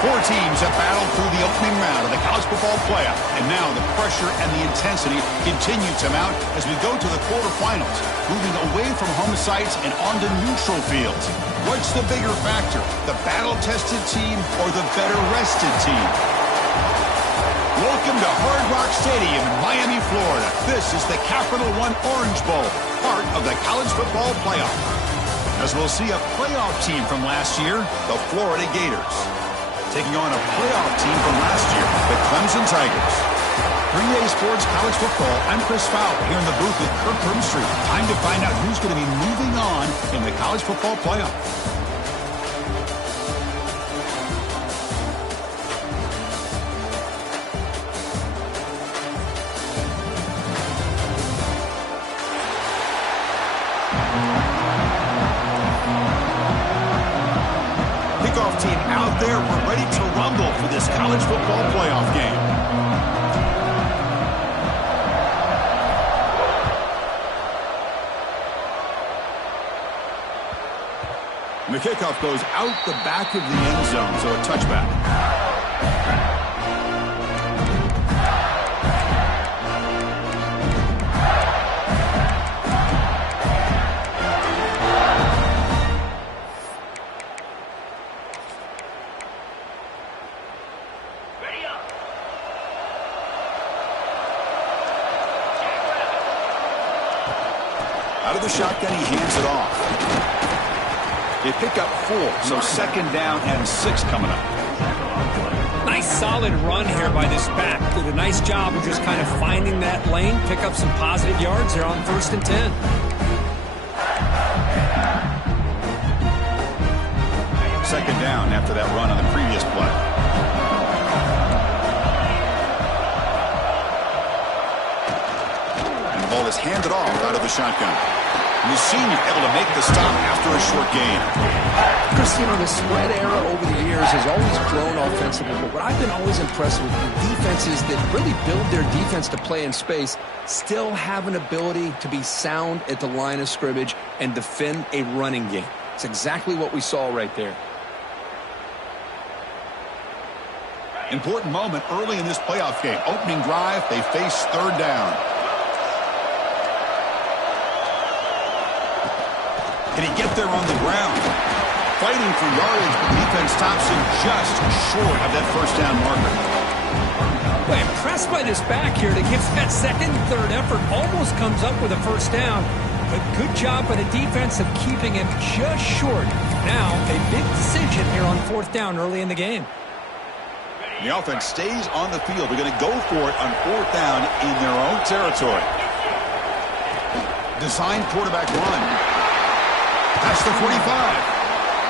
Four teams have battled through the opening round of the college football playoff, and now the pressure and the intensity continue to mount as we go to the quarterfinals, moving away from home sites and onto neutral fields. What's the bigger factor, the battle-tested team or the better-rested team? Welcome to Hard Rock Stadium in Miami, Florida. This is the Capital One Orange Bowl, part of the college football playoff. As we'll see a playoff team from last year, the Florida Gators, taking on a playoff team from last year, the Clemson Tigers. 3A Sports College Football, I'm Chris Fowler here in the booth with Kirk Herbstreit. Time to find out who's going to be moving on in the college football playoff. Kickoff team out there. We're ready to rumble for this college football playoff game. And the kickoff goes out the back of the end zone, so a touchback. Out of the shotgun, he hands it off. They pick up 4, so second down and 6 coming up. Nice solid run here by this back. Did a nice job of just kind of finding that lane, pick up some positive yards there on 1st and 10. Second down after that run on the previous play. And the ball is handed off out of the shotgun. And the senior able to make the stop after a short gain. Chris, you know, the spread era over the years has always grown offensively, but what I've been always impressed with the defenses that really build their defense to play in space still have an ability to be sound at the line of scrimmage and defend a running game. It's exactly what we saw right there. Important moment early in this playoff game. Opening drive, they face third down. Can he get there on the ground? Fighting for yardage, but defense stops him just short of that first down marker. Well, impressed by this back here that gives that second, third effort, almost comes up with a first down. But good job by the defense of keeping him just short. Now, a big decision here on 4th down early in the game. The offense stays on the field. They're going to go for it on 4th down in their own territory. Designed quarterback run. That's the 45.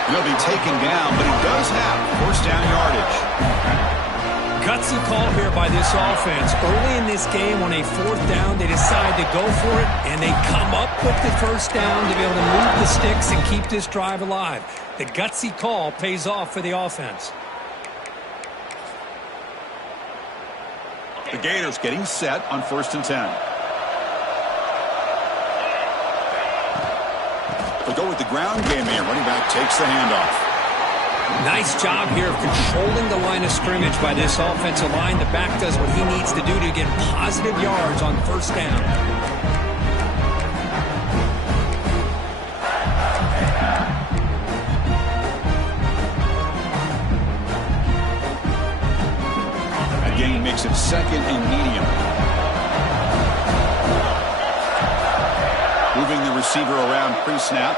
He'll be taken down, but he does have first down yardage. Gutsy call here by this offense. Early in this game on a 4th down, they decide to go for it, and they come up with the first down to be able to move the sticks and keep this drive alive. The gutsy call pays off for the offense. The Gators getting set on 1st and 10. They'll go with the ground game here. Running back takes the handoff. Nice job here of controlling the line of scrimmage by this offensive line. The back does what he needs to do to get positive yards on 1st down. That gain makes it 2nd and medium. Moving the receiver around pre-snap.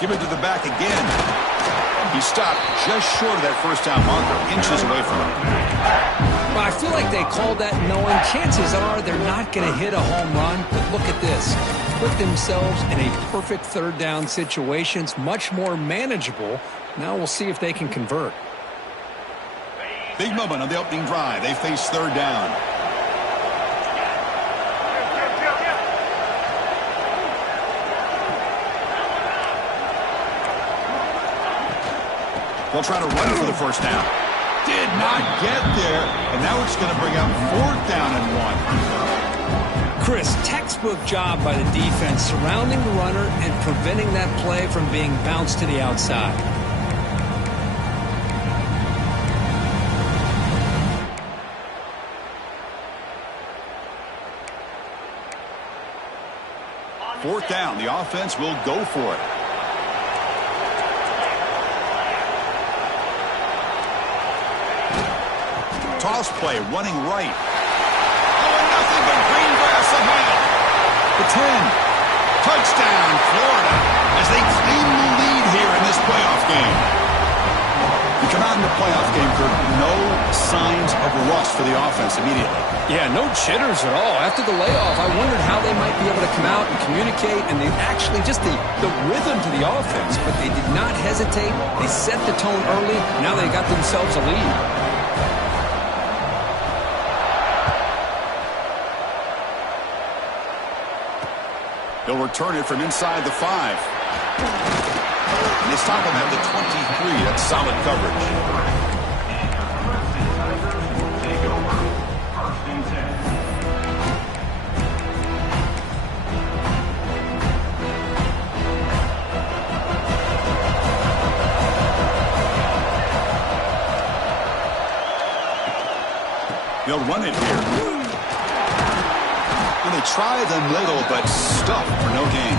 Give it to the back again. He stopped just short of that first down marker, inches away from it. Well, I feel like they called that knowing chances are they're not going to hit a home run. But look at this. Put themselves in a perfect 3rd down situation. It's much more manageable. Now we'll see if they can convert. Big moment on the opening drive. They face 3rd down. They'll try to run for the first down. Did not get there, and now it's going to bring up 4th down and 1. Chris, textbook job by the defense surrounding the runner and preventing that play from being bounced to the outside. Fourth down, the offense will go for it. Toss play, running right. Oh, and nothing but green grass ahead. The 10. Touchdown, Florida, as they claim the lead here in this playoff game. You come out in the playoff game, Kirk, no signs of rust for the offense immediately. Yeah, no jitters at all. After the layoff, I wondered how they might be able to come out and communicate, and they actually just the rhythm to the offense, but they did not hesitate. They set the tone early. Now they got themselves a lead. They'll return it from inside the 5. And they stop him at the 23. That's solid coverage. They'll run it here. And they try the middle, but stuffed for no gain.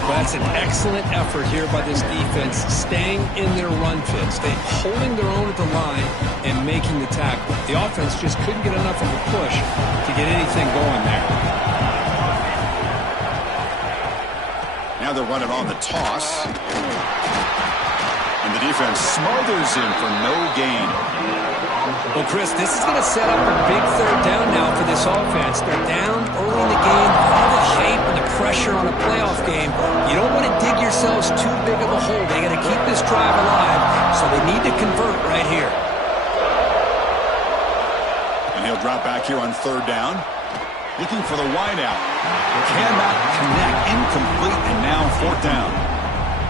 Well, that's an excellent effort here by this defense, staying in their run fit, holding their own at the line and making the tackle. The offense just couldn't get enough of a push to get anything going there. Now they're running on the toss. And the defense smothers him for no gain. Well, Chris, this is going to set up a big third down now for this offense. They're down early in the game. All the hype and the pressure on a playoff game. You don't want to dig yourselves too big of a hole. They got to keep this drive alive, so they need to convert right here. And he'll drop back here on third down. Looking for the wideout. Cannot connect. Incomplete, and now fourth down.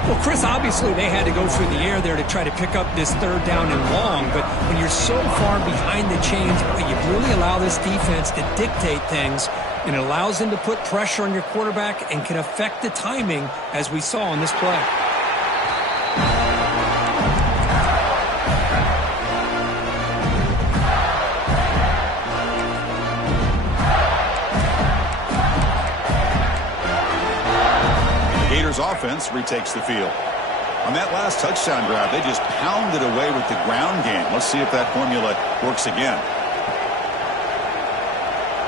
Well, Chris, obviously they had to go through the air there to try to pick up this third down and long, but when you're so far behind the chains, you really allow this defense to dictate things, and it allows them to put pressure on your quarterback and can affect the timing, as we saw on this play. Offense retakes the field. On that last touchdown drive, they just pounded away with the ground game. Let's see if that formula works again.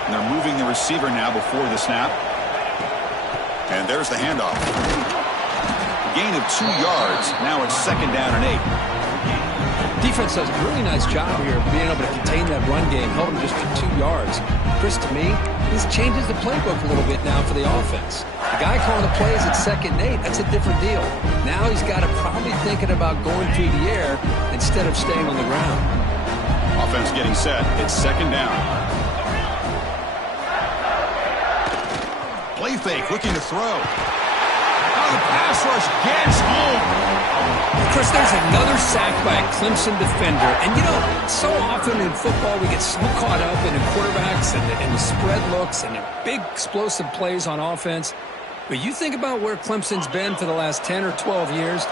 And they're moving the receiver now before the snap. And there's the handoff. Gain of 2 yards. Now it's second down and 8. Defense does a really nice job here of being able to contain that run game, held them just to 2 yards. Chris, to me, this changes the playbook a little bit now for the offense. The guy calling the plays at 2nd and 8, that's a different deal. Now he's got to probably thinking about going through the air instead of staying on the ground. Offense getting set. It's second down. Play fake, looking to throw. The pass rush gets home. Chris, there's another sack by a Clemson defender. And, you know, so often in football we get so caught up in the quarterbacks and the spread looks and the big explosive plays on offense. But you think about where Clemson's been for the last 10 or 12 years,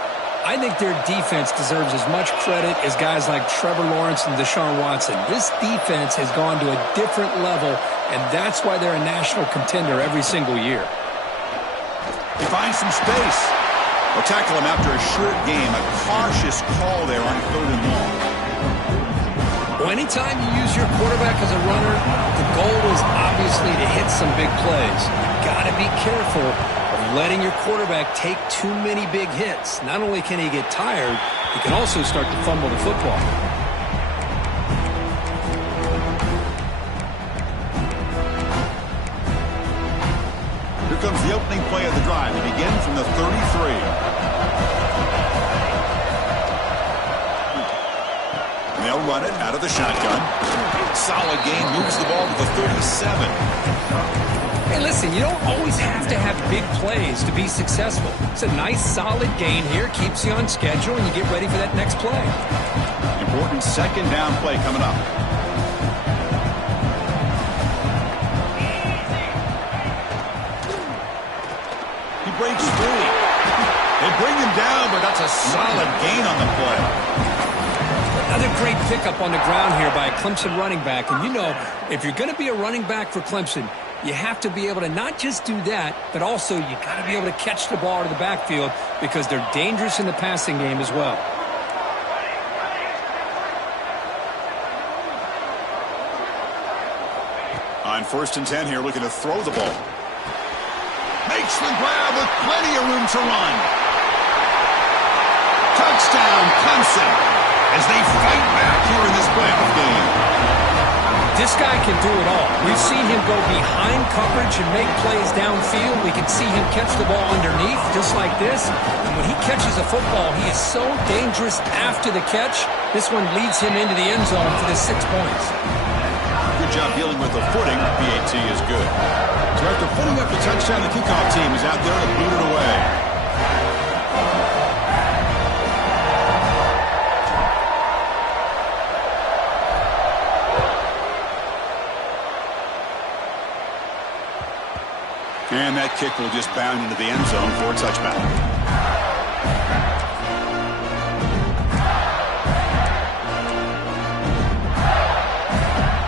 I think their defense deserves as much credit as guys like Trevor Lawrence and Deshaun Watson. This defense has gone to a different level, and that's why they're a national contender every single year. He finds some space. They'll tackle him after a short game. A cautious call there on third and long. Well, anytime you use your quarterback as a runner, the goal is obviously to hit some big plays. You've got to be careful of letting your quarterback take too many big hits. Not only can he get tired, he can also start to fumble the football. Here comes the opening play of the drive. They begin from the 33. And they'll run it out of the shotgun. Solid gain, moves the ball to the 37. Hey, listen, you don't always have to have big plays to be successful. It's a nice, solid gain here, keeps you on schedule, and you get ready for that next play. Important second down play coming up. breaks free. They bring him down, but that's a solid gain on the play. Another great pickup on the ground here by a Clemson running back. And you know, if you're going to be a running back for Clemson, you have to be able to not just do that, but also you got to be able to catch the ball out of the backfield because they're dangerous in the passing game as well. On 1st and 10 here, looking to throw the ball. Makes the grab with plenty of room to run. Touchdown, Clemson, as they fight back here in this playoff game. This guy can do it all. We've seen him go behind coverage and make plays downfield. We can see him catch the ball underneath, just like this. And when he catches a football, he is so dangerous after the catch. This one leads him into the end zone for the 6 points. Good job dealing with the footing. PAT is good. So after putting up the touchdown, the kickoff team is out there to boot it away. And that kick will just bound into the end zone for a touchback.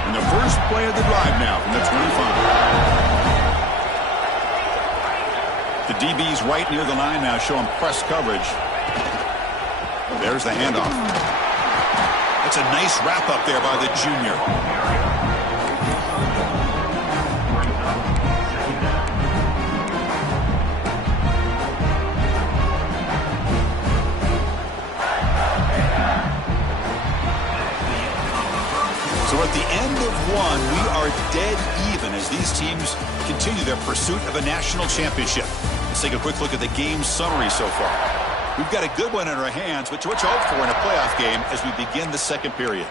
And the first play of the drive now from the 25. The DB's right near the line now, showing press coverage. There's the handoff. That's a nice wrap up there by the junior. So at the end of one, we are dead even as these teams continue their pursuit of a national championship. Let's take a quick look at the game summary so far. We've got a good one in our hands, which what you hope for in a playoff game as we begin the second period.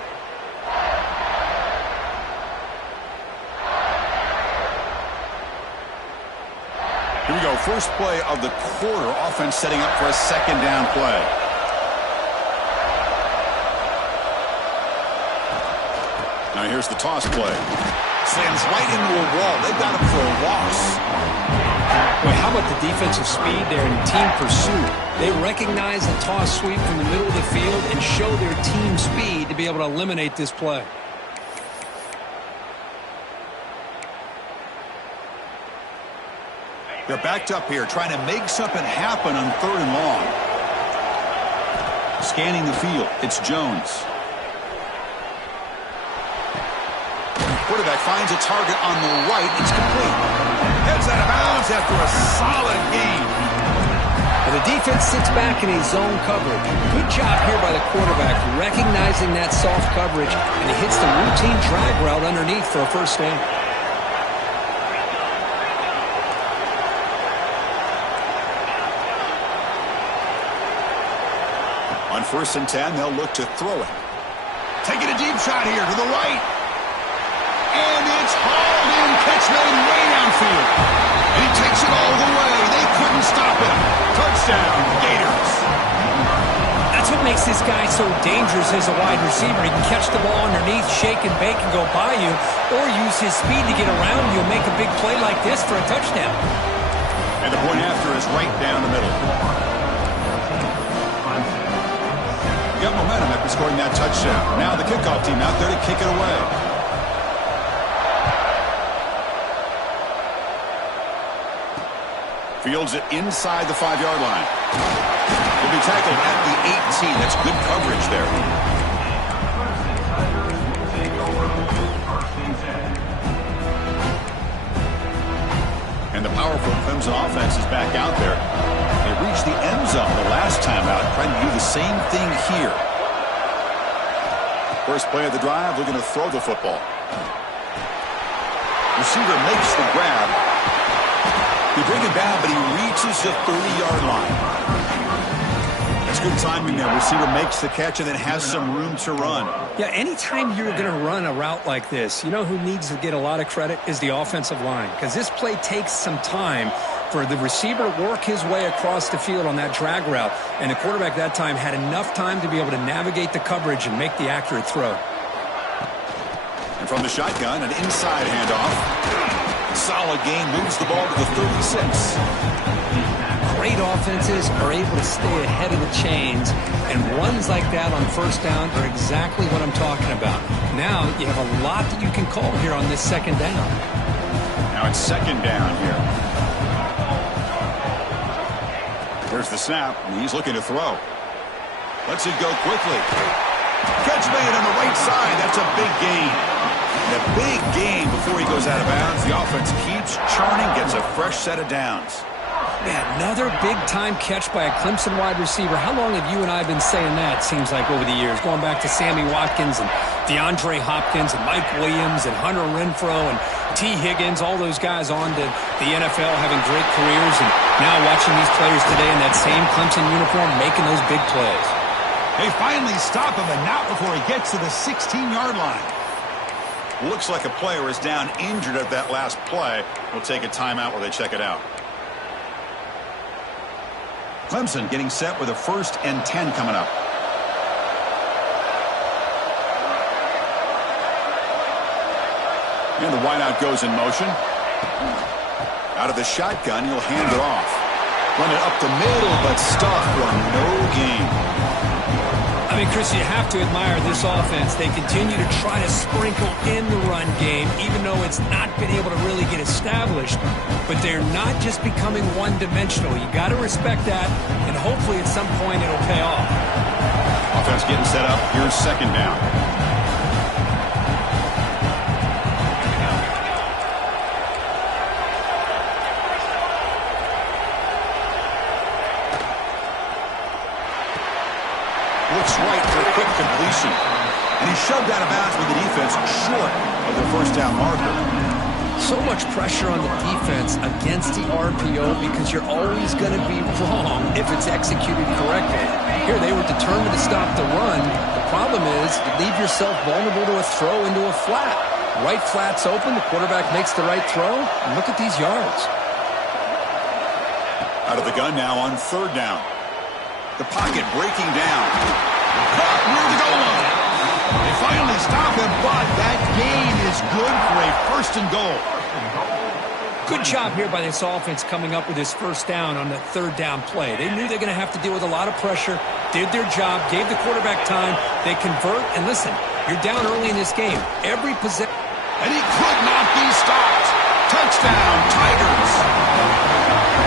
Here we go, first play of the quarter. Offense setting up for a second down play. Now here's the toss play. Slams right into a wall. They've got him for a loss. Boy, how about the defensive speed there in team pursuit? They recognize the toss sweep from the middle of the field and show their team speed to be able to eliminate this play. They're backed up here, trying to make something happen on 3rd and long. Scanning the field, it's Jones. Quarterback finds a target on the right. It's complete. Heads out of bounds after a solid gain. And the defense sits back in a zone coverage. Good job here by the quarterback, recognizing that soft coverage, and he hits the routine drag route underneath for a first down. On 1st and 10, they'll look to throw it. Taking a deep shot here to the right. And it's hauled in, catch made way downfield. And he takes it all the way. They couldn't stop him. Touchdown, Gators. That's what makes this guy so dangerous as a wide receiver. He can catch the ball underneath, shake and bake and go by you, or use his speed to get around you and make a big play like this for a touchdown. And the point after is right down the middle. Got momentum after scoring that touchdown. Now the kickoff team out there to kick it away. Fields it inside the 5-yard line. Will be tackled at the 18. That's good coverage there. And the powerful Clemson offense is back out there. They reached the end zone the last time out, trying to do the same thing here. First play of the drive, looking to throw the football. Receiver makes the grab. They bring it down, but he reaches the 30-yard line. That's good timing there. Receiver makes the catch and then has some room to run. Yeah, anytime you're going to run a route like this, you know who needs to get a lot of credit is the offensive line, because this play takes some time for the receiver to work his way across the field on that drag route, and the quarterback that time had enough time to be able to navigate the coverage and make the accurate throw. And from the shotgun, an inside handoff. Solid gain, moves the ball to the 36. great offenses are able to stay ahead of the chains, and runs like that on first down are exactly what I'm talking about. Now you have a lot that you can call here on this second down. Now it's second down here. There's the snap, and he's looking to throw. Lets it go quickly. Catch made on the right side. That's a big gain. And a big gain before he goes out of bounds. The offense keeps churning, gets a fresh set of downs. Man, another big-time catch by a Clemson wide receiver. How long have you and I been saying that, seems like, over the years? Going back to Sammy Watkins and DeAndre Hopkins and Mike Williams and Hunter Renfrow and T. Higgins, all those guys on to the NFL having great careers, and now watching these players today in that same Clemson uniform making those big plays. They finally stop him, and not before he gets to the 16-yard line. Looks like a player is down injured at that last play. We'll take a timeout while they check it out. Clemson getting set with a 1st and 10 coming up. And the wideout goes in motion. Out of the shotgun, he'll hand it off. Run it up the middle, but stuffed for no gain. I mean, Chris, you have to admire this offense. They continue to try to sprinkle in the run game, even though it's not been able to really get established. But they're not just becoming one-dimensional. You got to respect that, and hopefully at some point it'll pay off. Offense getting set up. Here's second down. Looks right for a quick completion. And he's shoved out of bounds with the defense short of the first down marker. So much pressure on the defense against the RPO because you're always going to be wrong if it's executed correctly. Here they were determined to stop the run. The problem is you leave yourself vulnerable to a throw into a flat. Right flat's open, the quarterback makes the right throw, and look at these yards. Out of the gun now on 3rd down. The pocket breaking down. Caught near the goal line. They finally stop him, but that gain is good for a 1st and goal. Good job here by this offense coming up with this 1st down on that 3rd down play. They knew they're going to have to deal with a lot of pressure, did their job, gave the quarterback time. They convert, and listen, you're down early in this game. Every possession. And he could not be stopped. Touchdown, Tigers.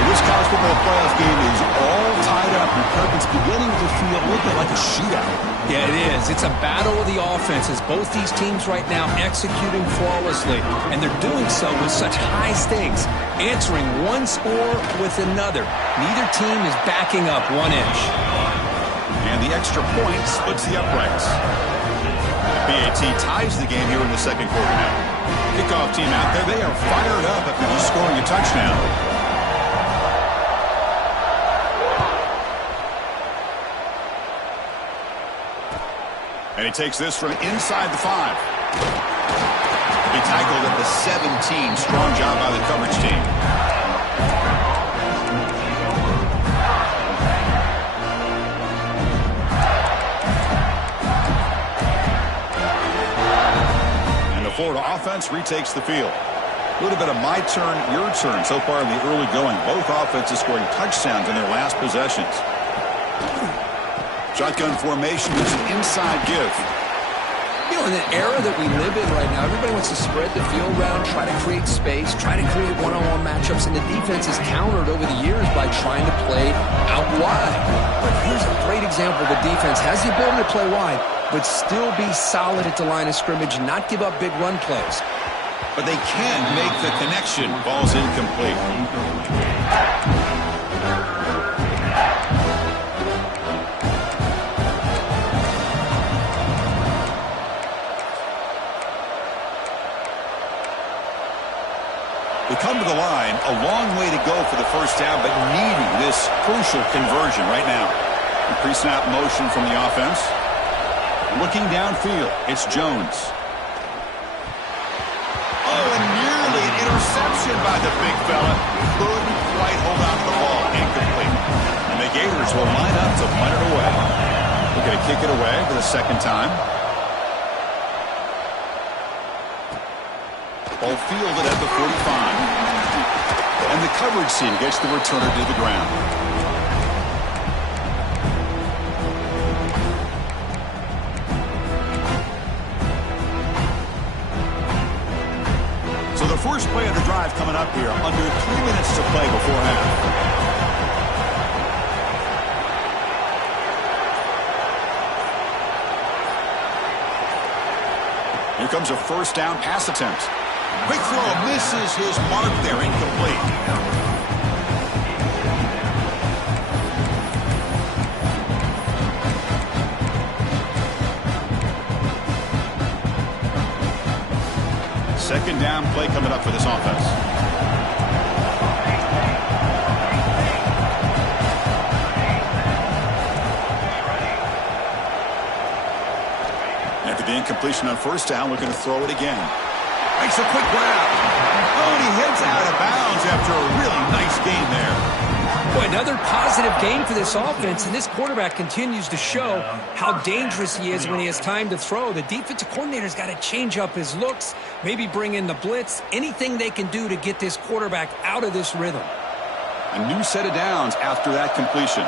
This college football playoff game is all tied up, and it's beginning to feel a little bit like a shootout. Yeah, it is. It's a battle of the offenses. Both these teams right now executing flawlessly, and they're doing so with such high stakes, answering one score with another. Neither team is backing up 1 inch. And the extra point splits the uprights. BAT ties the game here in the 2nd quarter now. Kickoff team out there, they are fired up after just scoring a touchdown. And he takes this from inside the 5. He tackled at the 17. Strong job by the coverage team. And the Florida offense retakes the field. A little bit of my turn, your turn so far in the early going. Both offenses scoring touchdowns in their last possessions. Shotgun formation is an inside give. You know, in the era that we live in right now, everybody wants to spread the field around, try to create space, try to create one-on-one matchups, and the defense is countered over the years by trying to play out wide. But here's a great example. The defense has the ability to play wide, but still be solid at the line of scrimmage and not give up big run plays. But they can make the connection. Ball's incomplete. We come to the line, a long way to go for the 1st down, but needing this crucial conversion right now. The pre-snap motion from the offense. Looking downfield, it's Jones. Oh, and nearly an interception by the big fella. Couldn't quite hold on to the ball. Incomplete. And the Gators will line up to punt it away. We're going to kick it away for the 2nd time. Ball fielded at the 45. And the coverage team gets the returner to the ground. first play of the drive coming up here. Under 3 minutes to play before half. Here comes a first down pass attempt. Quick throw, misses his mark there, incomplete. Second down play coming up for this offense. After the incompletion on first down, looking to throw it again. Makes a quick grab. Oh, and he heads out of bounds after a really nice gain there. Boy, another positive gain for this offense, and this quarterback continues to show how dangerous he is when he has time to throw. The defensive coordinator's got to change up his looks, maybe bring in the blitz, anything they can do to get this quarterback out of this rhythm. A new set of downs after that completion.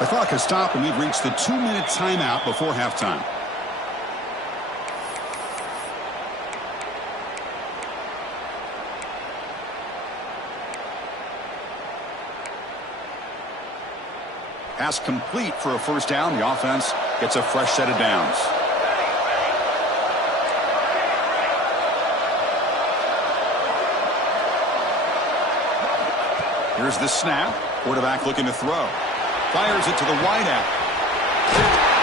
The clock has stopped, and we've reached the 2-minute timeout before halftime. Pass complete for a first down. The offense gets a fresh set of downs. Here's the snap. Quarterback looking to throw. Fires it to the wideout.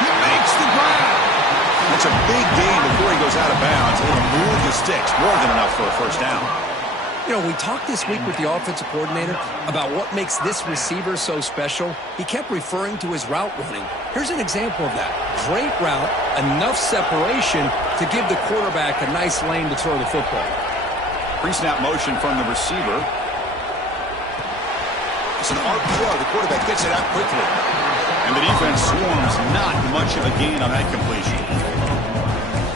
He makes the grab. That's a big gain before he goes out of bounds. Able to move the sticks. More than enough for a first down. You know, we talked this week with the offensive coordinator about what makes this receiver so special. He kept referring to his route running. Here's an example of that. Great route, enough separation to give the quarterback a nice lane to throw the football. Pre-snap motion from the receiver. It's an arc throw. The quarterback gets it out quickly. And the defense swarms. Not much of a gain on that completion.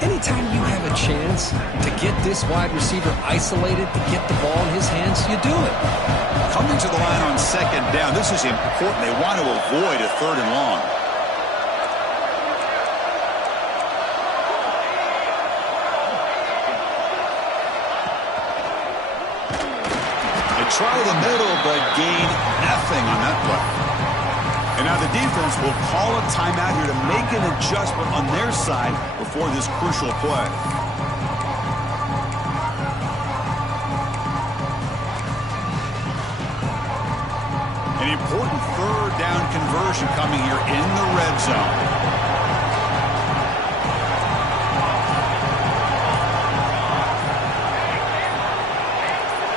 Anytime you have a chance to get this wide receiver isolated, to get the ball in his hands, you do it. Coming to the line on second down. This is important. They want to avoid a third and long. Try the middle, but gain nothing on that play. And now the defense will call a timeout here to make an adjustment on their side before this crucial play. An important third down conversion coming here in the red zone.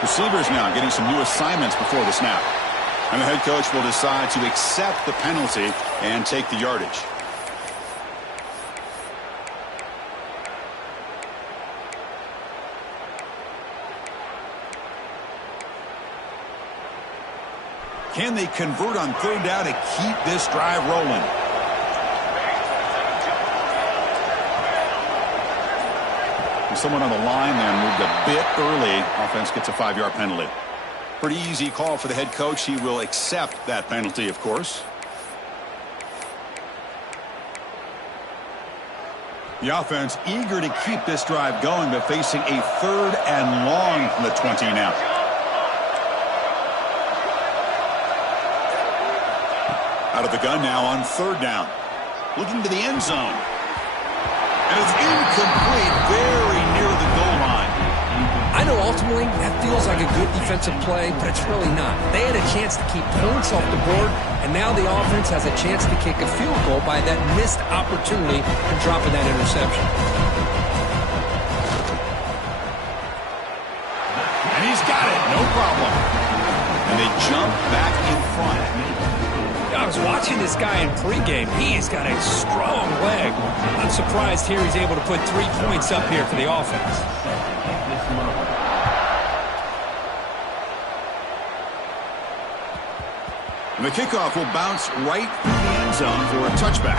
Receivers now getting some new assignments before the snap. And the head coach will decide to accept the penalty and take the yardage. Can they convert on third down to keep this drive rolling? Someone on the line there moved a bit early. Offense gets a 5-yard penalty. Pretty easy call for the head coach. He will accept that penalty, of course. The offense eager to keep this drive going, but facing a third and long from the 20 now. Out of the gun now on third down. Looking to the end zone. And it's incomplete, very near the goal line. I know ultimately that feels like a good defensive play, but it's really not. They had a chance to keep points off the board, and now the offense has a chance to kick a field goal by that missed opportunity and dropping that interception. And he's got it, no problem. And they jump back in front. I was watching this guy in pregame. He has got a strong leg. I'm surprised here he's able to put 3 points up here for the offense. And the kickoff will bounce right through the end zone for a touchback.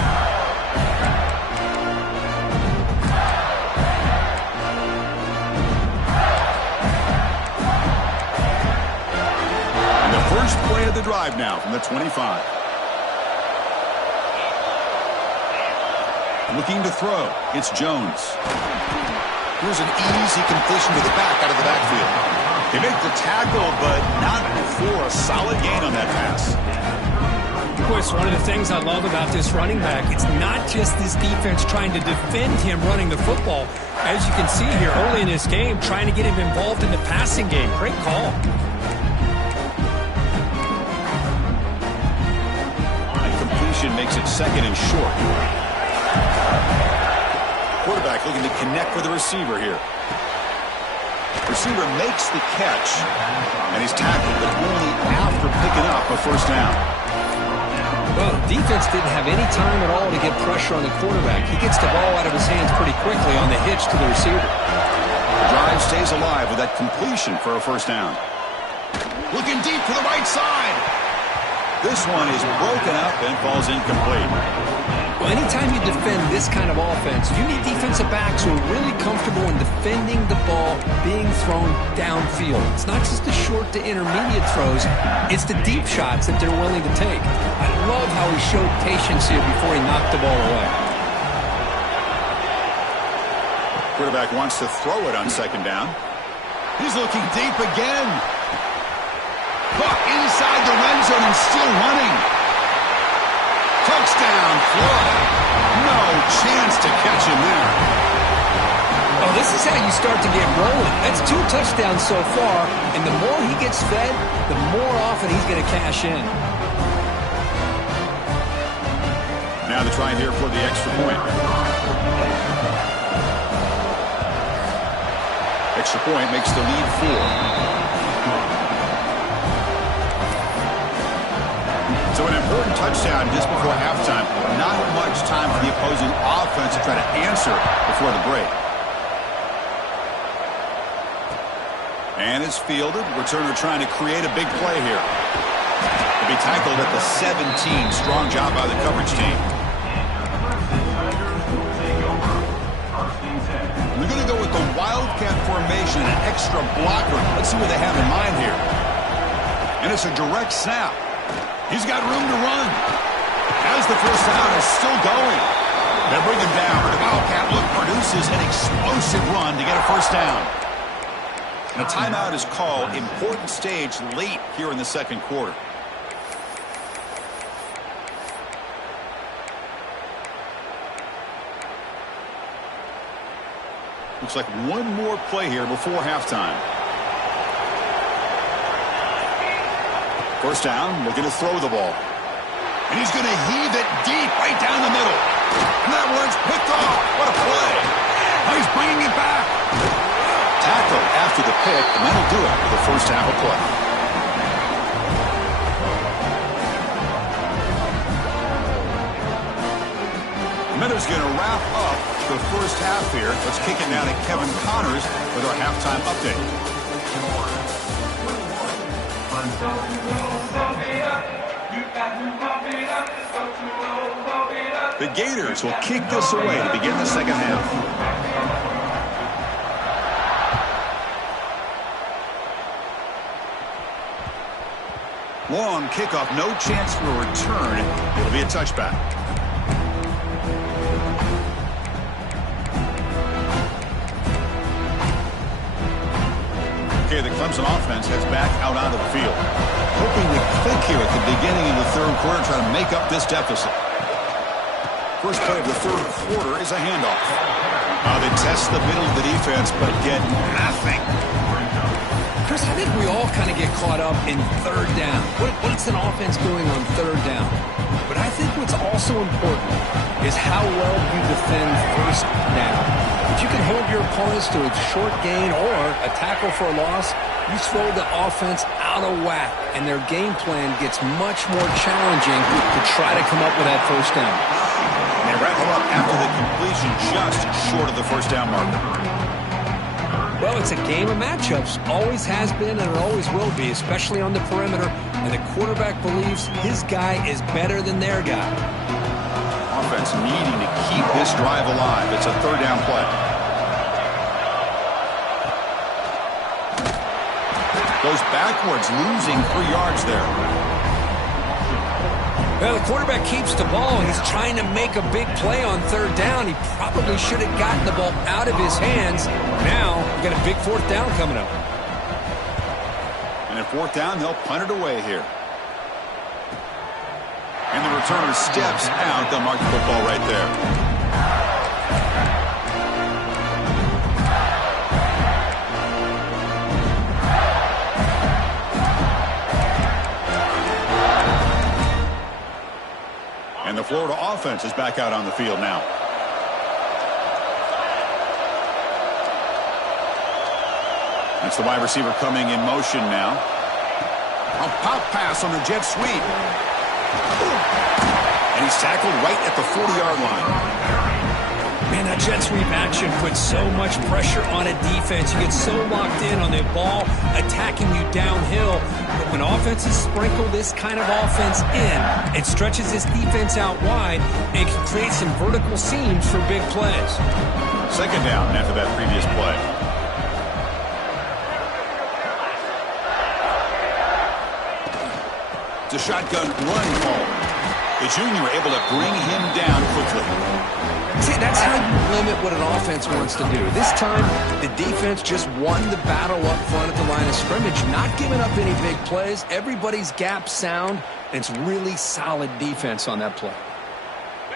And the first play of the drive now from the 25. Looking to throw. It's Jones. Here's an easy completion to the back out of the backfield. They make the tackle, but not before a solid gain on that pass. Chris, one of the things I love about this running back, it's not just this defense trying to defend him running the football. As you can see here early in this game, trying to get him involved in the passing game. Great call. And completion makes it second and short. Quarterback looking to connect with the receiver here. Receiver makes the catch, and he's tackled, but only after picking up a first down. Well, the defense didn't have any time at all to get pressure on the quarterback. He gets the ball out of his hands pretty quickly on the hitch to the receiver. The drive stays alive with that completion for a first down. Looking deep to the right side. This one is broken up and falls incomplete. Well, anytime you defend this kind of offense, you need defensive backs who are really comfortable in defending the ball being thrown downfield. It's not just the short to intermediate throws, it's the deep shots that they're willing to take. I love how he showed patience here before he knocked the ball away. Quarterback wants to throw it on second down. He's looking deep again. Caught inside the red zone and still running. Touchdown, Florida. No chance to catch him there. Oh, this is how you start to get rolling. That's 2 touchdowns so far, and the more he gets fed, the more often he's going to cash in. Now to try here for the extra point. Extra point makes the lead 4. So an important touchdown just before halftime. Not much time for the opposing offense to try to answer before the break. And it's fielded. Returner trying to create a big play here. To be tackled at the 17. Strong job by the coverage team. We're going to go with the Wildcat formation, an extra blocker. Let's see what they have in mind here. And it's a direct snap. He's got room to run. As the first down is still going. They bring him down. The Wildcat look produces an explosive run to get a first down. And a timeout is called. Important stage late here in the second quarter. Looks like one more play here before halftime. First down, looking to throw the ball. And he's going to heave it deep right down the middle. And that one's picked off. What a play. Now he's bringing it back. Tackle after the pick, and that'll do it for the first half of play. Miller's going to wrap up the first half here. Let's kick it now to Kevin Connors with our halftime update. The Gators will kick this away to begin the second half. Long kickoff, no chance for a return. It'll be a touchback. Okay, the Clemson offense heads back out onto the field. Hoping to click here at the beginning of the third quarter, trying to make up this deficit. First play of the third quarter is a handoff. They test the middle of the defense, but get nothing. Chris, I think we all kind of get caught up in third down. What's an offense doing on third down? But I think what's also important is how well you defend first down. If you can hold your opponents to a short gain or a tackle for a loss, you throw the offense out of whack, and their game plan gets much more challenging to try to come up with that first down. They wrap him up after the completion, just short of the first down marker. Well, it's a game of matchups. Always has been and it always will be, especially on the perimeter. And the quarterback believes his guy is better than their guy. Offense needing to keep this drive alive. It's a third down play. Goes backwards, losing 3 yards there. Well, the quarterback keeps the ball. He's trying to make a big play on third down. He probably should have gotten the ball out of his hands. Now, we've got a big fourth down coming up. And at fourth down, they'll punt it away here. And the returner steps out. They'll mark the football right there. And the Florida offense is back out on the field now. That's the wide receiver coming in motion now. A pop pass on the jet sweep. And he's tackled right at the 40-yard line. Man, that jet sweep action puts so much pressure on a defense. You get so locked in on the ball attacking you downhill. But when offenses sprinkle this kind of offense in, it stretches this defense out wide and can create some vertical seams for big plays. Second down after that previous play. It's a shotgun run call. The junior able to bring him down quickly. See, that's how you limit what an offense wants to do. This time, the defense just won the battle up front at the line of scrimmage, not giving up any big plays. Everybody's gap sound, and it's really solid defense on that play.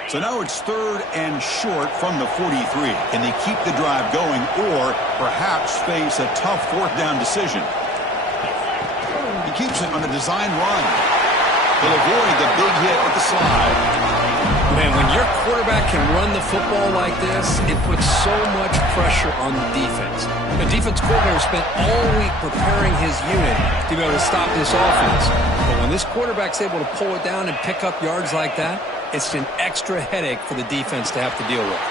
So now it's third and short from the 43. Can they keep the drive going or perhaps face a tough fourth down decision? He keeps it on a design run. He'll avoid the big hit with the slide. Man, when your quarterback can run the football like this, it puts so much pressure on the defense. The defense coordinator spent all week preparing his unit to be able to stop this offense. But when this quarterback's able to pull it down and pick up yards like that, it's an extra headache for the defense to have to deal with.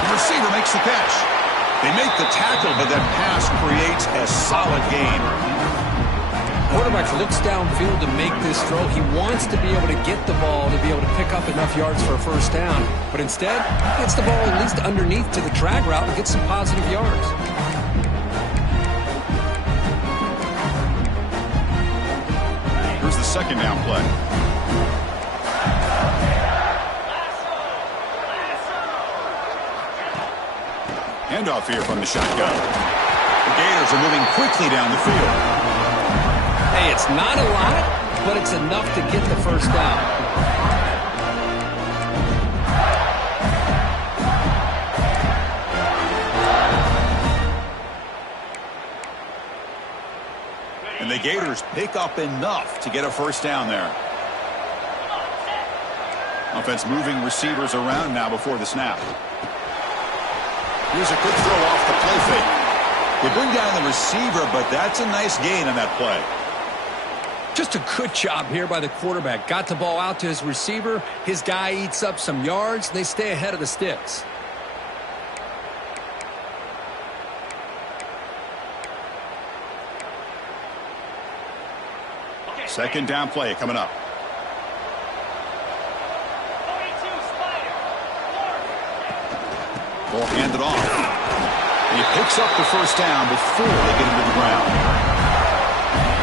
The receiver makes the catch. They make the tackle, but that pass creates a solid gain. Quarterback looks downfield to make this throw. He wants to be able to get the ball to be able to pick up enough yards for a first down. But instead, he gets the ball at least underneath to the drag route and gets some positive yards. Here's the second down play. Handoff here from the shotgun. The Gators are moving quickly down the field. Hey, it's not a lot, but it's enough to get the first down. And the Gators pick up enough to get a first down there. Offense moving receivers around now before the snap. Here's a quick throw off the play fake. They bring down the receiver, but that's a nice gain on that play. Just a good job here by the quarterback. Got the ball out to his receiver. His guy eats up some yards, and they stay ahead of the sticks. Second down play coming up. Ball handed off. And he picks up the first down before they get him to the ground.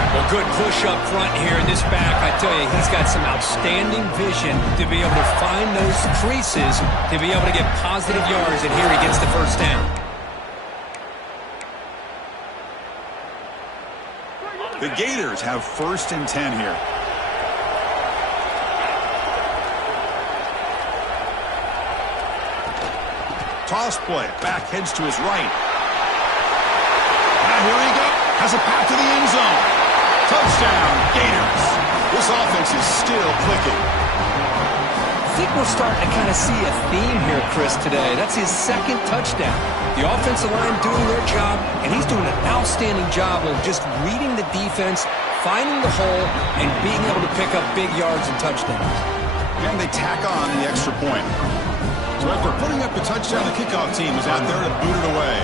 Well, good push up front here in this back. I tell you, he's got some outstanding vision to be able to find those creases, to be able to get positive yards, and here he gets the first down. The Gators have first and 10 here. Toss play. Back heads to his right. Now here he goes. Has a path to the end zone. Touchdown, Gators. This offense is still clicking. I think we're starting to kind of see a theme here, Chris, today. That's his second touchdown. The offensive line doing their job, and he's doing an outstanding job of just reading the defense, finding the hole, and being able to pick up big yards and touchdowns. And they tack on the extra point. So after putting up the touchdown, the kickoff team is out there to boot it away.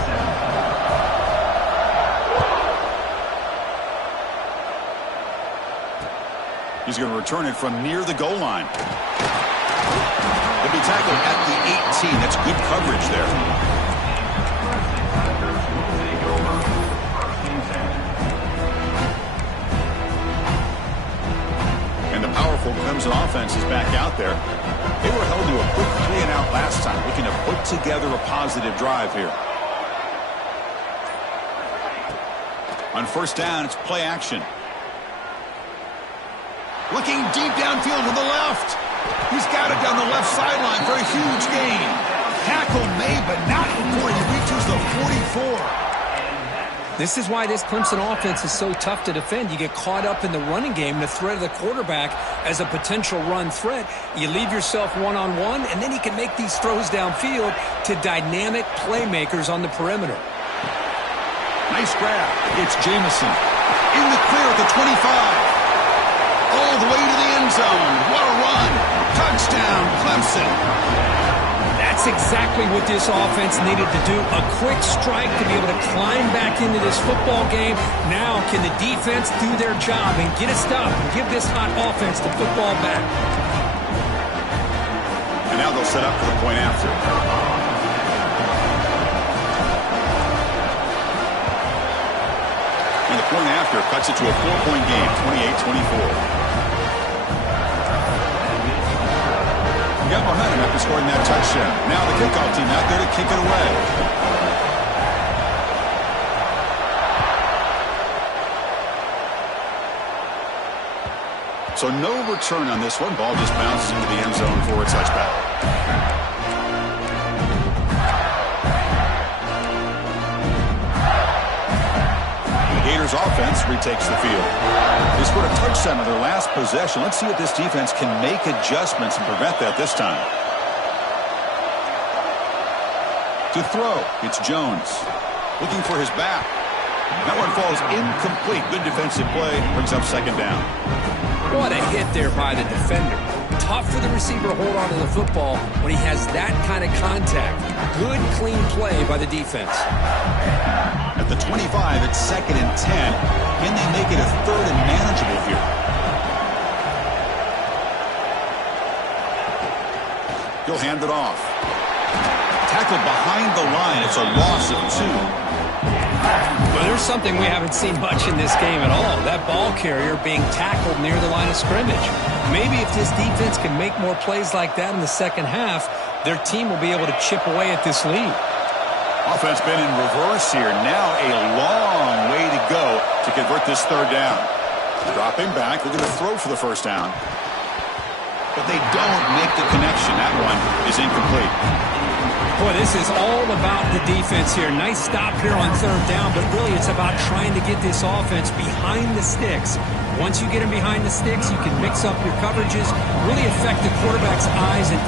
He's going to return it from near the goal line. He'll be tackled at the 18. That's good coverage there. And the powerful Clemson offense is back out there. They were held to a quick 3-and-out last time, looking to put together a positive drive here. On first down, it's play action. Looking deep downfield to the left. He's got it down the left sideline for a huge gain. Tackle made, but not before he reaches the 44. This is why this Clemson offense is so tough to defend. You get caught up in the running game, the threat of the quarterback as a potential run threat. You leave yourself one-on-one, and then you can make these throws downfield to dynamic playmakers on the perimeter. Nice grab. It's Jamison. In the clear at the 25. All the way to the end zone. What a run. Touchdown, Clemson. That's exactly what this offense needed to do. A quick strike to be able to climb back into this football game. Now can the defense do their job and get a stop and give this hot offense the football back. And now they'll set up for the point after. And the point after cuts it to a 4-point game, 28-24. Got momentum after scoring that touchdown. Now the kickoff team out there to kick it away. So no return on this one. Ball just bounces into the end zone for a touchback. Gators offense retakes the field. They scored a touchdown on their last possession. Let's see if this defense can make adjustments and prevent that this time. To throw, it's Jones. Looking for his back. That one falls incomplete. Good defensive play. Brings up second down. What a hit there by the defender. Tough for the receiver to hold on to the football when he has that kind of contact. Good, clean play by the defense. At the 25, it's 2nd and 10. Can they make it a 3rd and manageable here? He'll hand it off. Tackled behind the line. It's a loss of 2. Well, there's something we haven't seen much in this game at all. That ball carrier being tackled near the line of scrimmage. Maybe if this defense can make more plays like that in the second half, their team will be able to chip away at this lead. Offense been in reverse here. Now a long way to go to convert this 3rd down. Dropping back, looking to throw for the first down. But they don't make the connection. That one is incomplete. Boy, this is all about the defense here. Nice stop here on 3rd down, but really it's about trying to get this offense behind the sticks. Once you get them behind the sticks, you can mix up your coverages, really affect the quarterback's eyes. And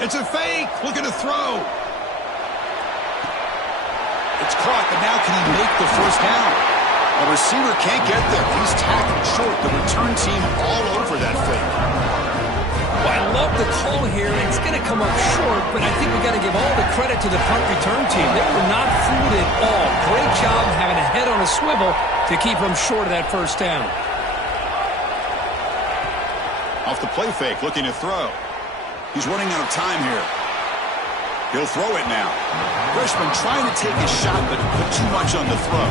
it's a fake. Looking to throw. It's caught, but now can he make the first down? The receiver can't get there. He's tackled short. The return team all over that fake. Well, I love the call here, and it's going to come up short, but I think we got to give all the credit to the punt return team. They were not fooled at all. Great job having a head on a swivel to keep them short of that first down. Off the play fake, looking to throw. He's running out of time here. He'll throw it now. Freshman trying to take his shot, but put too much on the throw.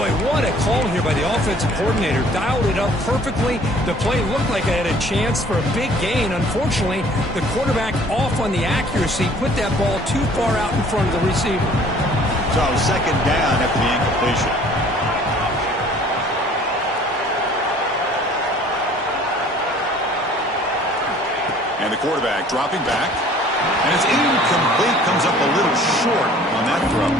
Boy, what a call here by the offensive coordinator. Dialed it up perfectly. The play looked like it had a chance for a big gain. Unfortunately, the quarterback off on the accuracy, put that ball too far out in front of the receiver. So 2nd down after the incompletion. And the quarterback dropping back. And it's incomplete. Comes up a little short on that throw.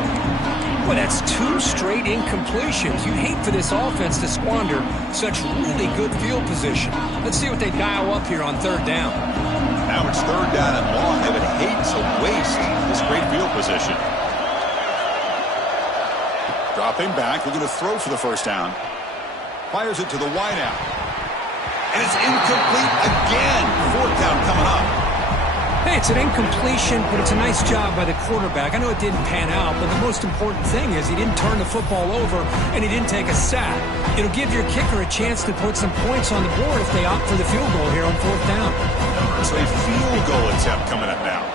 Boy, that's 2 straight incompletions. You hate for this offense to squander such really good field position. Let's see what they dial up here on 3rd down. Now it's 3rd down and long. They would hate to waste this great field position. Dropping back, looking to throw for the first down. Fires it to the wideout. And it's incomplete again. 4th down coming up. Hey, it's an incompletion, but it's a nice job by the quarterback. I know it didn't pan out, but the most important thing is he didn't turn the football over and he didn't take a sack. It'll give your kicker a chance to put some points on the board if they opt for the field goal here on 4th down. So a field goal attempt coming up now.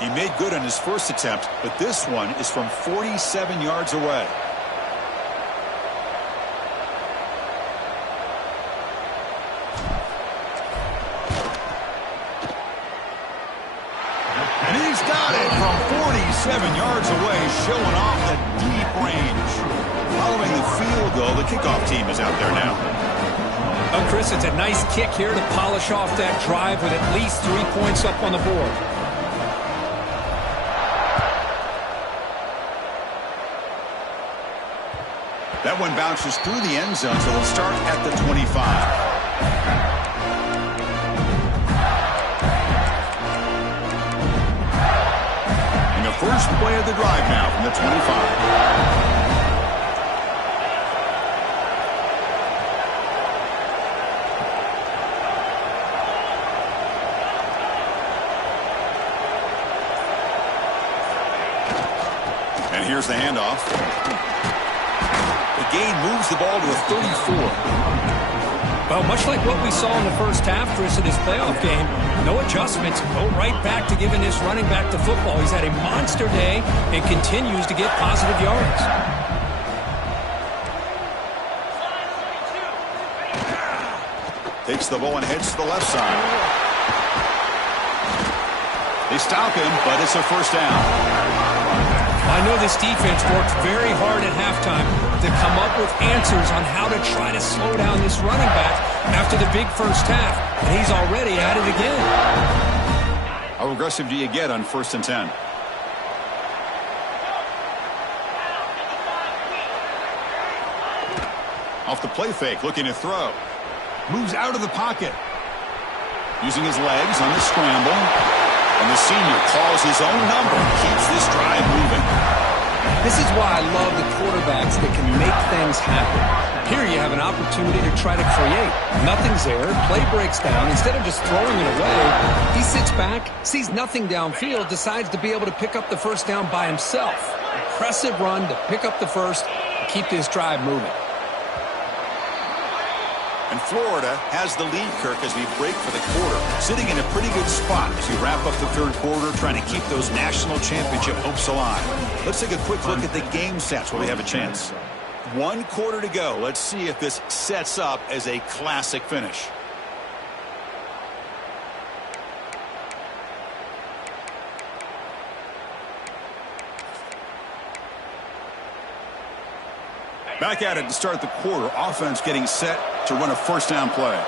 He made good on his first attempt, but this one is from 47 yards away. 7 yards away, showing off the deep range. Following the field goal, the kickoff team is out there now. Oh, Chris, it's a nice kick here to polish off that drive with at least 3 points up on the board. That one bounces through the end zone, so it'll start at the 25. First play of the drive now from the 25. And here's the handoff. The gain moves the ball to a 34. Well, much like what we saw in the first half, Chris, of this playoff game, no adjustments, go right back to giving this running back the football. He's had a monster day and continues to get positive yards. Takes the ball and heads to the left side. They stop him, but it's a first down. I know this defense worked very hard at halftime to come up with answers on how to try to slow down this running back after the big first half, and he's already at it again. How aggressive do you get on 1st and 10? Off the play fake, looking to throw. Moves out of the pocket. Using his legs on the scramble. And the senior calls his own number and keeps this drive moving. This is why I love the quarterbacks that can make things happen. Here you have an opportunity to try to create. Nothing's there. Play breaks down. Instead of just throwing it away, he sits back, sees nothing downfield, decides to be able to pick up the first down by himself. Impressive run to pick up the first and keep this drive moving. And Florida has the lead, Kirk, as we break for the quarter. Sitting in a pretty good spot as we wrap up the third quarter, trying to keep those national championship hopes alive. Let's take a quick look at the game stats where we have a chance. 1 quarter to go. Let's see if this sets up as a classic finish. Back at it to start the quarter. Offense getting set to run a first down play.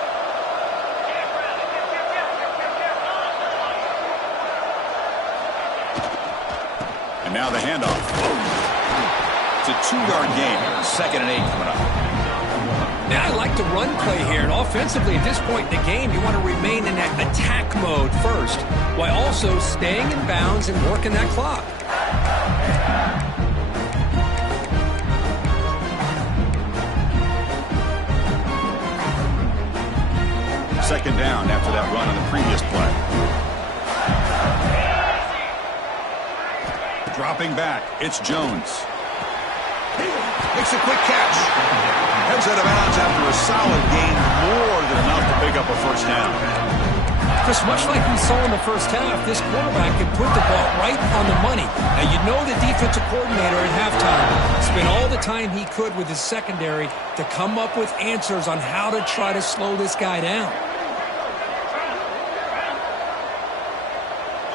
And now the handoff. It's a 2-yard gain. 2nd and 8 coming up. Now I like the run play here, and offensively at this point in the game, you want to remain in that attack mode first, while also staying in bounds and working that clock. Second down after that run on the previous play. Dropping back, it's Jones. Makes a quick catch. Heads out of bounds after a solid gain, more than enough to pick up a first down. Chris, much like we saw in the first half, this quarterback can put the ball right on the money. Now, you know the defensive coordinator at halftime spent all the time he could with his secondary to come up with answers on how to try to slow this guy down.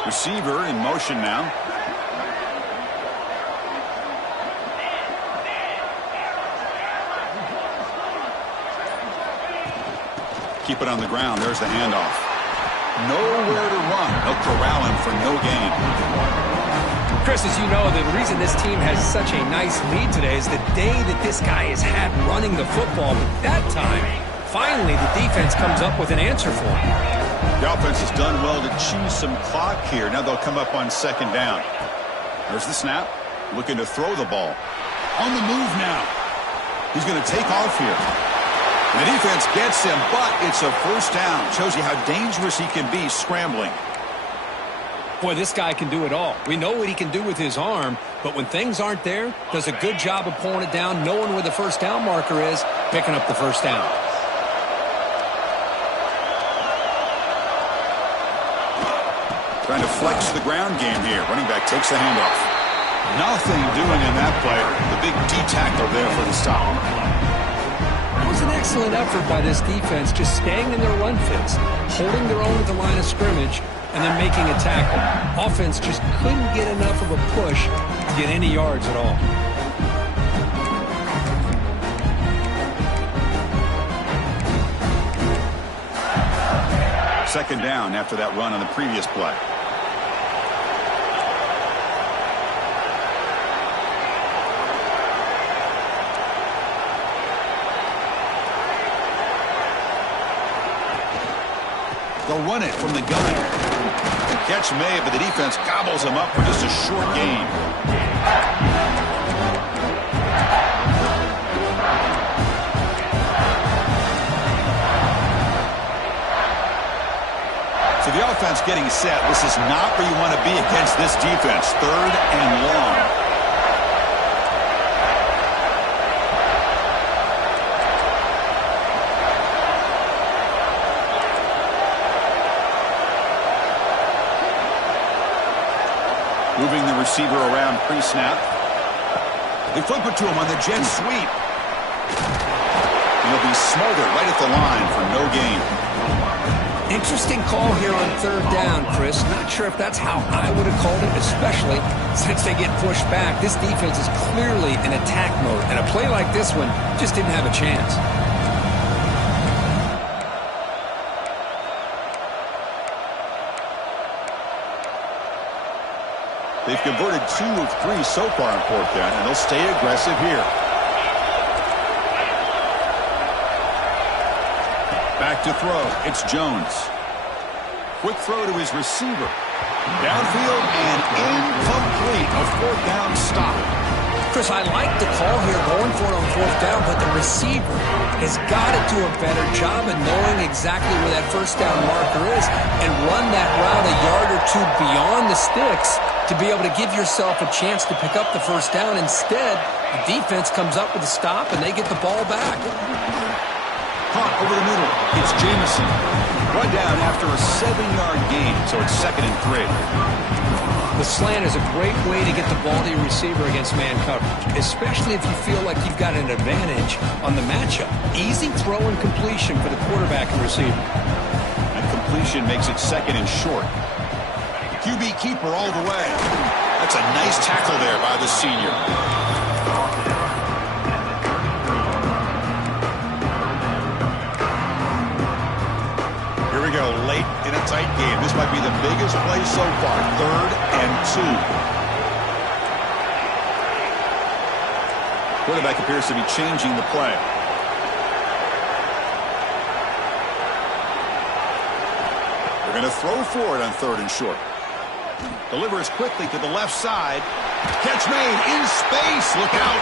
Receiver in motion now. Keep it on the ground. There's the handoff. Nowhere to run. They'll corral him for no gain. Chris, as you know, the reason this team has such a nice lead today is the day that this guy has had running the football. But that time, finally, the defense comes up with an answer for him. The offense has done well to chew some clock here. Now they'll come up on 2nd down. There's the snap. Looking to throw the ball. On the move now. He's going to take off here. The defense gets him, but it's a first down. Shows you how dangerous he can be scrambling. Boy, this guy can do it all. We know what he can do with his arm, but when things aren't there, does a good job of pulling it down, knowing where the first down marker is, picking up the first down. Trying to flex the ground game here. Running back takes the handoff. Nothing doing in that play. The big D tackle there for the stop. It was an excellent effort by this defense, just staying in their run fits, holding their own at the line of scrimmage, and then making a tackle. Offense just couldn't get enough of a push to get any yards at all. Second down after that run on the previous play. They'll run it from the gun. Catch made, but the defense gobbles him up for just a short gain. So the offense getting set. This is not where you want to be against this defense. Third and long. Moving the receiver around pre-snap. They flip it to him on the jet sweep. And he'll be smothered right at the line for no gain. Interesting call here on third down, Chris. Not sure if that's how I would have called it, especially since they get pushed back. This defense is clearly in attack mode, and a play like this one just didn't have a chance. They've converted 2 of 3 so far in fourth down, and they'll stay aggressive here. Back to throw. It's Jones. Quick throw to his receiver. Downfield and incomplete. A fourth down stop. Chris, I like the call here going for it on fourth down, but the receiver has got to do a better job of knowing exactly where that first down marker is and run that route a yard or two beyond the sticks to be able to give yourself a chance to pick up the first down. Instead, the defense comes up with a stop and they get the ball back. Caught over the middle. It's Jamison. Run down after a 7-yard gain, so it's 2nd and 3. The slant is a great way to get the ball to your receiver against man coverage, especially if you feel like you've got an advantage on the matchup. Easy throw and completion for the quarterback and receiver. And completion makes it 2nd and short. QB keeper all the way. That's a nice tackle there by the senior. Here we go, late in a tight game. This might be the biggest play so far. 3rd and 2. Quarterback appears to be changing the play. They're going to throw for it on 3rd and short. Delivers quickly to the left side. Catch made in space. Look out.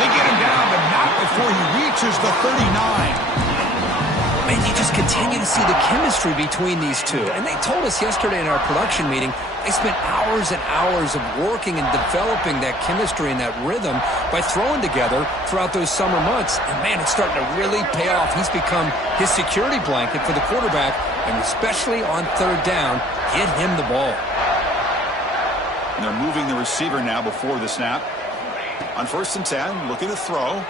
They get him down, but not before he reaches the 39. Man, you just continue to see the chemistry between these two. And they told us yesterday in our production meeting, they spent hours and hours of working and developing that chemistry and that rhythm by throwing together throughout those summer months. And man, it's starting to really pay off. He's become his security blanket for the quarterback, and especially on third down, get him the ball. And they're moving the receiver now before the snap. On 1st and 10, looking to throw.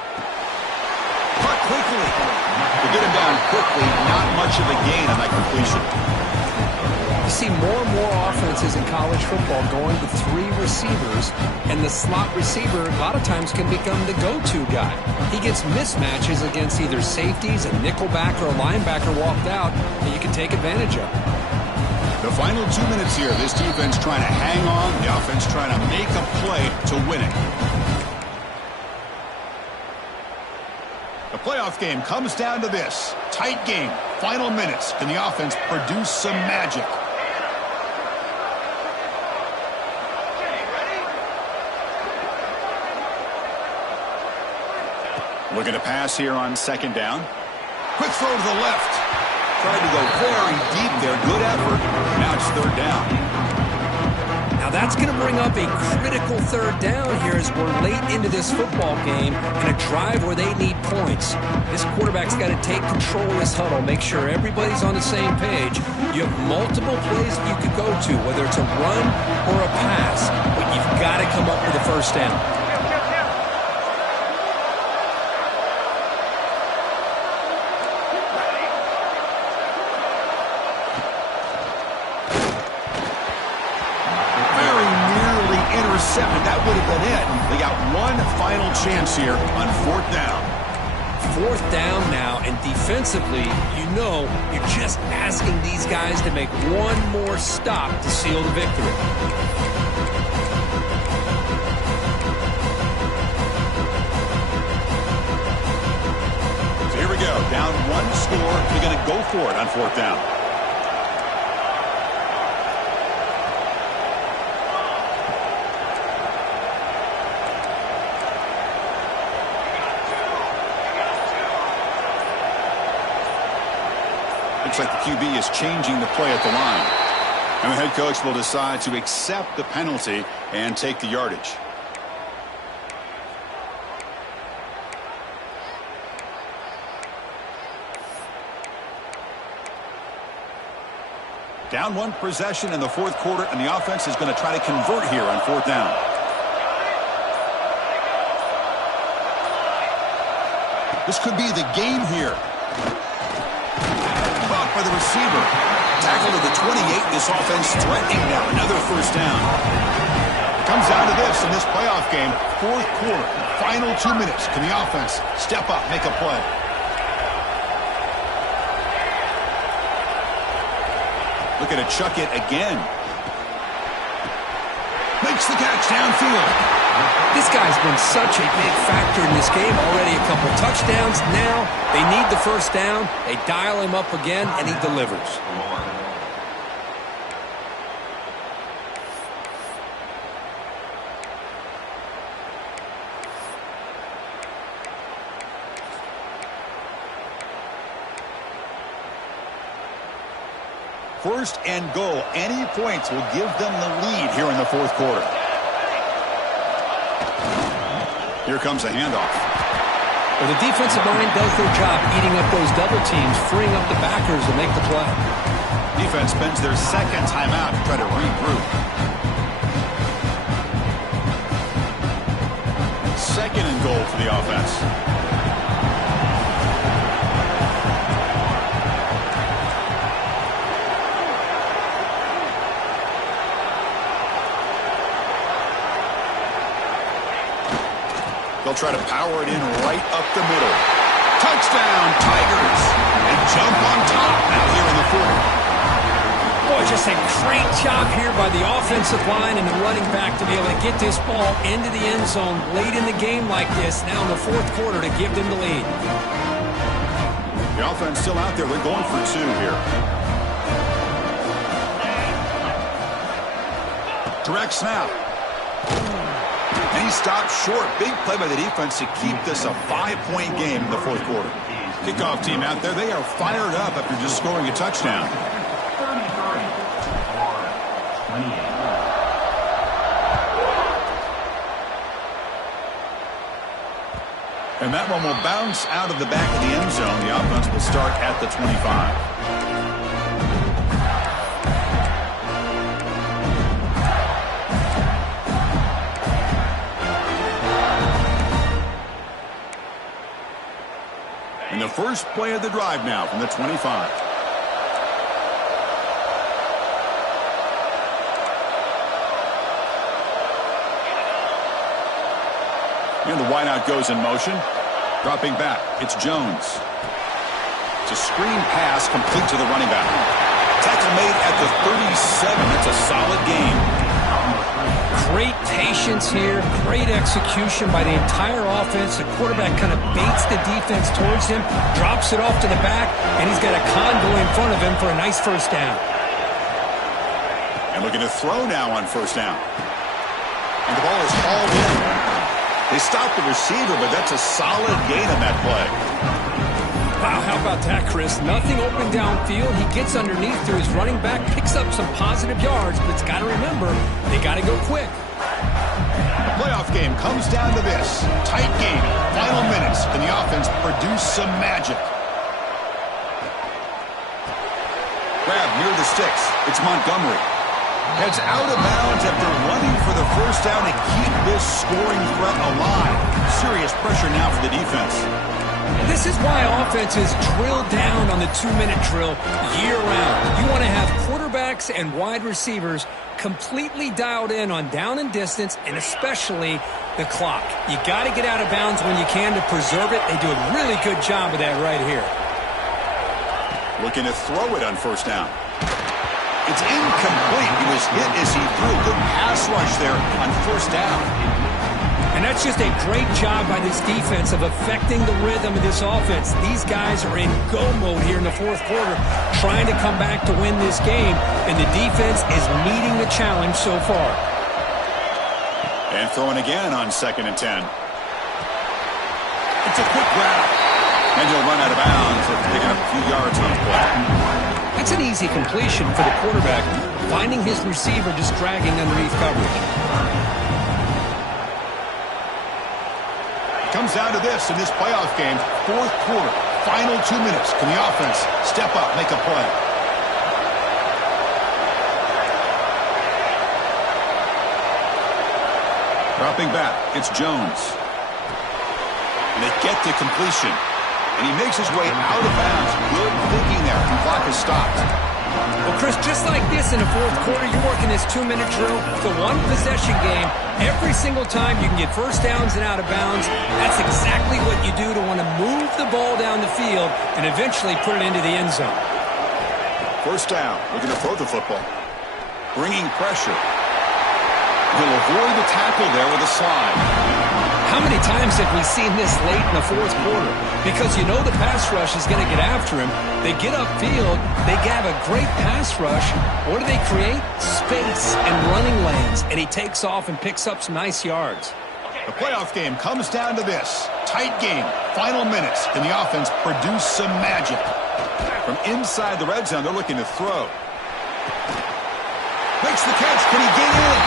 Cut quickly. To get him down quickly, not much of a gain on that completion. You see more and more offenses in college football going with 3 receivers, and the slot receiver a lot of times can become the go-to guy. He gets mismatches against either safeties, a nickelback, or a linebacker walked out that you can take advantage of. The final 2 minutes here, this defense trying to hang on, the offense trying to make a play to win it. The playoff game comes down to this. Tight game, final minutes. Can the offense produce some magic? Looking to pass here on 2nd down. Quick throw to the left. Tried to go very deep there. Good effort. Now it's 3rd down. Now that's going to bring up a critical 3rd down here as we're late into this football game in a drive where they need points. This quarterback's got to take control of this huddle, make sure everybody's on the same page. You have multiple plays that you could go to, whether it's a run or a pass, but you've got to come up with a first down. And that would have been it. They got one final chance here on 4th down. 4th down now, and defensively, you're just asking these guys to make one more stop to seal the victory. So here we go. Down 1 score. They're going to go for it on 4th down. Looks like the QB is changing the play at the line. And the head coach will decide to accept the penalty and take the yardage. Down 1 possession in the 4th quarter, and the offense is going to try to convert here on 4th down. This could be the game here. By the receiver. Tackle to the 28. This offense threatening now. Another 1st down. Comes down to this in this playoff game. 4th quarter. Final 2 minutes. Can the offense step up, make a play? Looking to chuck it again. Makes the catch downfield. This guy's been such a big factor in this game. Already a couple touchdowns. Now they need the 1st down. They dial him up again, and he delivers. First and goal. Any points will give them the lead here in the 4th quarter. Here comes a handoff. Well, the defensive line does their job eating up those double teams, freeing up the backers to make the play. Defense spends their 2nd timeout to try to regroup. 2nd and goal for the offense. They'll try to power it in right up the middle. Touchdown, Tigers! And jump on top now here in the 4th. Boy, just a great job here by the offensive line and the running back to be able to get this ball into the end zone late in the game like this, now in the 4th quarter to give them the lead. The offense still out there. They're going for 2 here. Direct snap. And he stopped short. Big play by the defense to keep this a 5-point game in the 4th quarter. Kickoff team out there. They are fired up after just scoring a touchdown. And that one will bounce out of the back of the end zone. The offense will start at the 25. And the first play of the drive now from the 25. And the wideout goes in motion. Dropping back, it's Jones. It's a screen pass complete to the running back. Tackle made at the 37. That's a solid game. Great patience here, great execution by the entire offense. The quarterback kind of baits the defense towards him, drops it off to the back, and he's got a convoy in front of him for a nice 1st down. And looking to throw now on 1st down. And the ball is hauled in. They stopped the receiver, but that's a solid gain on that play. Wow, how about that, Chris? Nothing open downfield. He gets underneath to his running back, picks up some positive yards, but it's got to remember, they got to go quick. The playoff game comes down to this. Tight game, final minutes. Can the offense produce some magic? Grab near the sticks. It's Montgomery. Heads out of bounds after running for the 1st down to keep this scoring threat alive. Serious pressure now for the defense. This is why offenses drill down on the 2-minute drill year-round. You want to have quarterbacks and wide receivers completely dialed in on down and distance, and especially the clock. You got to get out of bounds when you can to preserve it. They do a really good job of that right here. Looking to throw it on first down. It's incomplete. He was hit as he threw. Good pass rush there on first down. And that's just a great job by this defense of affecting the rhythm of this offense. These guys are in go mode here in the fourth quarter, trying to come back to win this game, and the defense is meeting the challenge so far. And throwing again on 2nd and 10. It's a quick route. And he'll run out of bounds after picking up a few yards on the play. That's an easy completion for the quarterback, finding his receiver just dragging underneath coverage. Comes down to this in this playoff game, fourth quarter, final 2 minutes. Can the offense step up, make a play? Dropping back, it's Jones. And they get to completion. And he makes his way out of bounds. Good thinking there. The clock is stopped. Well, Chris, just like this in the fourth quarter, you're working this 2-minute drill. It's a one-possession game. Every single time you can get first downs and out of bounds, that's exactly what you do to want to move the ball down the field and eventually put it into the end zone. First down. Looking to throw the football. Bringing pressure. He'll avoid the tackle there with a slide. How many times have we seen this late in the fourth quarter? Because you know the pass rush is going to get after him. They get upfield. They have a great pass rush. What do they create? Space and running lanes. And he takes off and picks up some nice yards. The playoff game comes down to this. Tight game. Final minutes. Can the offense produce some magic? From inside the red zone, they're looking to throw. Makes the catch. Can he get in?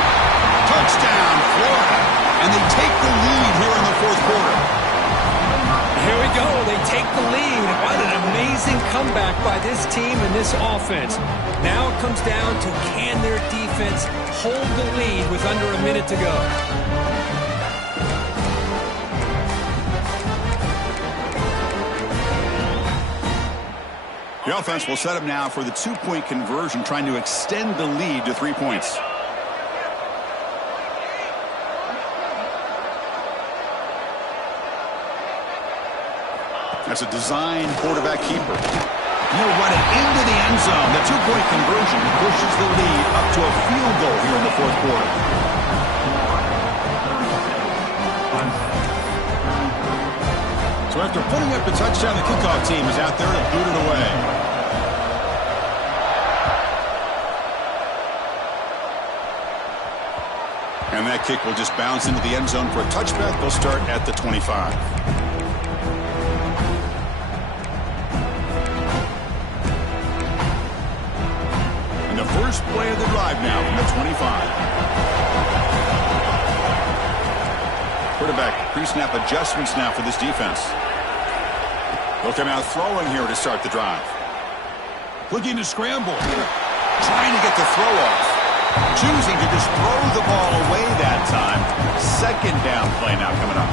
Touchdown, Florida. And they take the lead here in the fourth quarter. Here we go. They take the lead. What an amazing comeback by this team and this offense. Now it comes down to can their defense hold the lead with under a minute to go. The offense will set up now for the 2-point conversion, trying to extend the lead to 3 points. That's a design quarterback keeper. He'll run it into the end zone. The 2-point conversion pushes the lead up to a field goal here in the fourth quarter. So after putting up the touchdown, the kickoff team is out there to boot it away. And that kick will just bounce into the end zone for a touchback. They'll start at the 25. First play of the drive now from the 25. Quarterback pre-snap adjustments now for this defense. They'll come out throwing here to start the drive. Looking to scramble. Trying to get the throw off. Choosing to just throw the ball away that time. Second down play now coming up.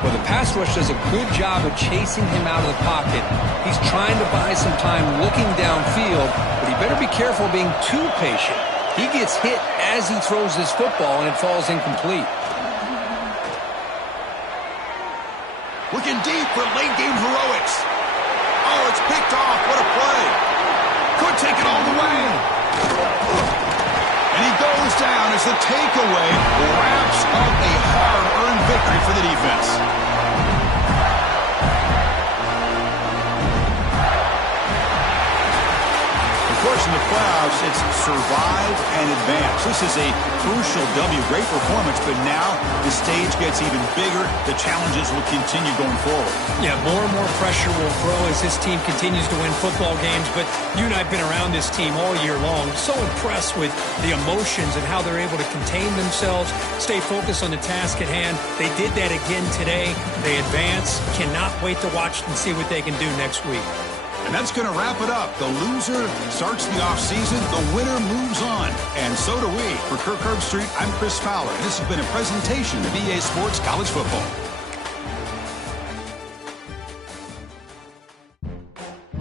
Well, the pass rush does a good job of chasing him out of the pocket. He's trying to buy some time looking downfield, but he better be careful being too patient. He gets hit as he throws this football, and it falls incomplete. Looking deep for late-game heroics. Oh, it's picked off. What a play. Could take it all the way. And he goes down as the takeaway wraps up a hard-earned victory for the defense. Of course, in the playoffs, it's survive and advance. This is a crucial W. Great performance, but now the stage gets even bigger. The challenges will continue going forward. Yeah, more and more pressure will grow as this team continues to win football games, but you and I have been around this team all year long. So impressed with the emotions and how they're able to contain themselves, stay focused on the task at hand. They did that again today. They advance. Cannot wait to watch and see what they can do next week. And that's going to wrap it up. The loser starts the offseason. The winner moves on. And so do we. For Kirk Herbstreit, I'm Chris Fowler. And this has been a presentation of EA Sports College Football.